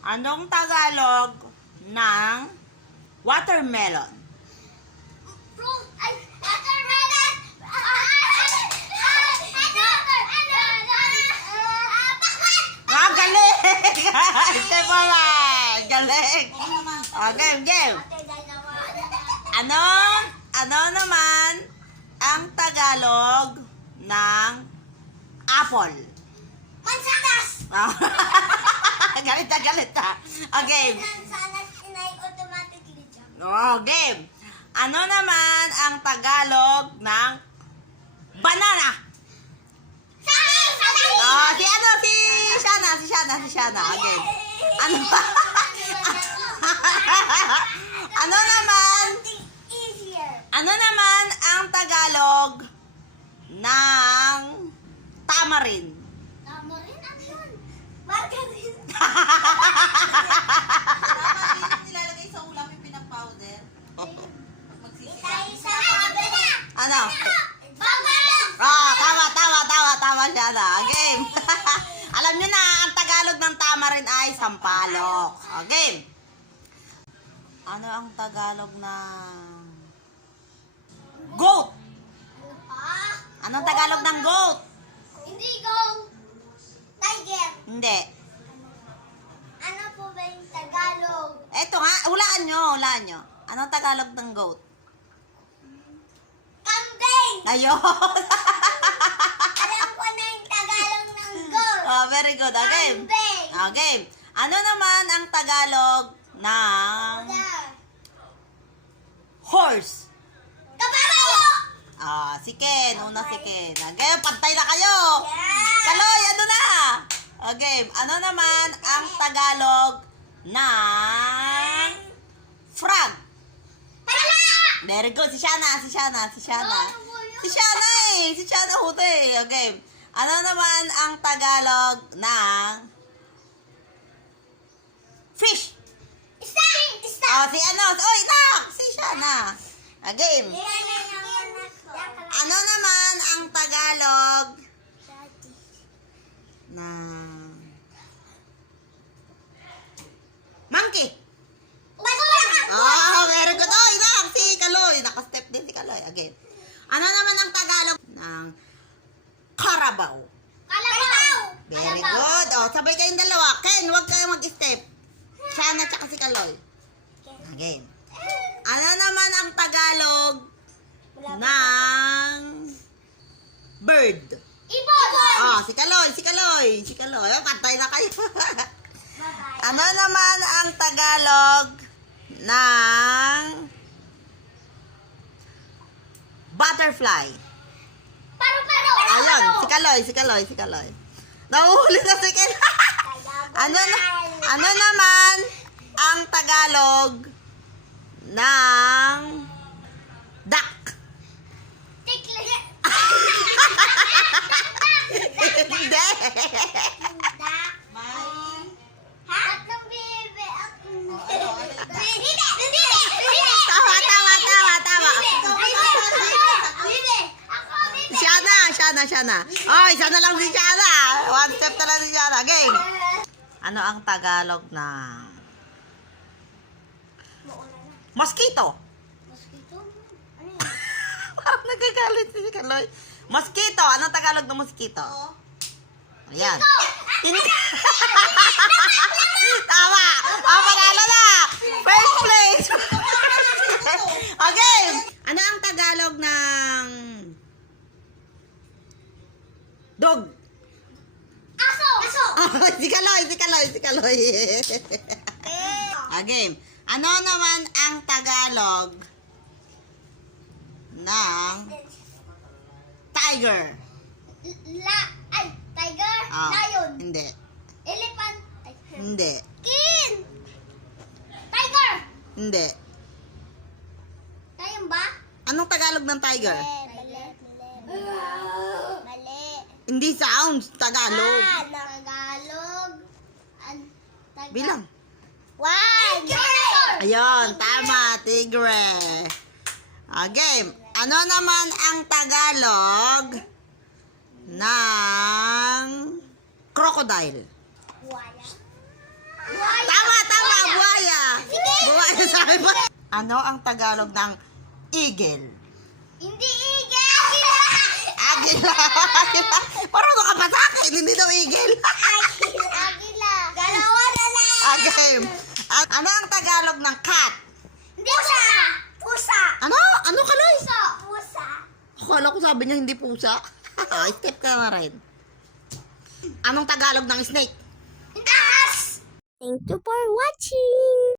Anong Tagalog ng watermelon? Fruit. Ay, watermelon. Pakwan. Galing! Galing! Game. Ano naman ang Tagalog ng apple? Mansanas. Galit na. Okay. Mansanas inay automatically jump. Game. Ano naman ang Tagalog ng banana? Sabi. Si Shana. Okay. Ano naman ang Tagalog ng tamarin? Tamarin, ano yun? Margarine. Nilalagay sa ulam yung pinag-powder. Tayo sa kabila. Ano? Bangalo. Tama siya na. Game. Alam nyo na, ang Tagalog ng tamarin ay sampalok. Game. Ano ang Tagalog ng goat? Anong Tagalog ng goat? Hindi go. Tiger. Hindi. Ano po ba yung Tagalog? Eto nga, hulaan nyo. Anong Tagalog ng goat? Kambing. Ayun. Alam ko na yung Tagalog ng goat. Oh, very good. Game. Kambing. Game. Ano naman ang Tagalog ng horse? Kababayo. Si Ken. Una si Ken. Okay, pantay na kayo. Yeah. Kaloy, ano na? Okay, ano naman ang Tagalog ng frog? Talala. Very good. Si Shana. Si Shana huti. Okay. Ano naman ang Tagalog ng fish? Isa. Si Shana. Okay. Ano naman ang Tagalog na monkey? Very good. Si Kaloy. Naka-step din si Kaloy. Okay. Ano naman ang Tagalog ng Carabao? Kalabaw. Very good. Sabay kayong dalawa. Ken, huwag kayong mag-step. Shana tsaka si Kaloy. Okay. Ano naman ang Tagalog ng bird? Ibon. Si Kaloy. Pantay na kayo. Ano naman ang Tagalog ng butterfly? Paru-paro. Ayun, si Kaloy. Nahuhuli na si Ken. Ano naman ang Tagalog ng duck? Tikli. Hindi. Tatlong bebe. Tama. Bebe. Ako, bebe. Shana. Isa na lang si Shana. One step na lang si Shana. Game. Ano ang Tagalog ng mosquito? Mosquito? Ano yun? Parang nagagalit si Kaloy. Mosquito. Anong Tagalog ng mosquito? Ayan. Tama. Panalo na. First place. Okay. Ano ang Tagalog ng dog? Aso. Si Kaloy. Okay. Ano naman ang Tagalog ng tiger? Tiger. Ah, Lion. Hindi. Elephant. Hindi. Kin. Tiger. Hindi. Lion ba? Anong Tagalog ng tiger? Mali. Hindi sounds. Tagalog. Tagalog. Bilang. One. Ayun, tama. Tigre. Okay. Ano naman ang Tagalog ng crocodile? Buaya. Buaya. Ano ang Tagalog ng eagle? Hindi igil! Agila. Parang ka pa sa akin, hindi daw eagle. Agila. Dalawa na lang. Okay. Ano ang Tagalog ng cat? Hindi pusa. Pusa. Ano? Ano Kaloy? Pusa. Akala ko sabi niya hindi pusa. Step ka na rin. Anong Tagalog ng snake? Taas. Thank you for watching.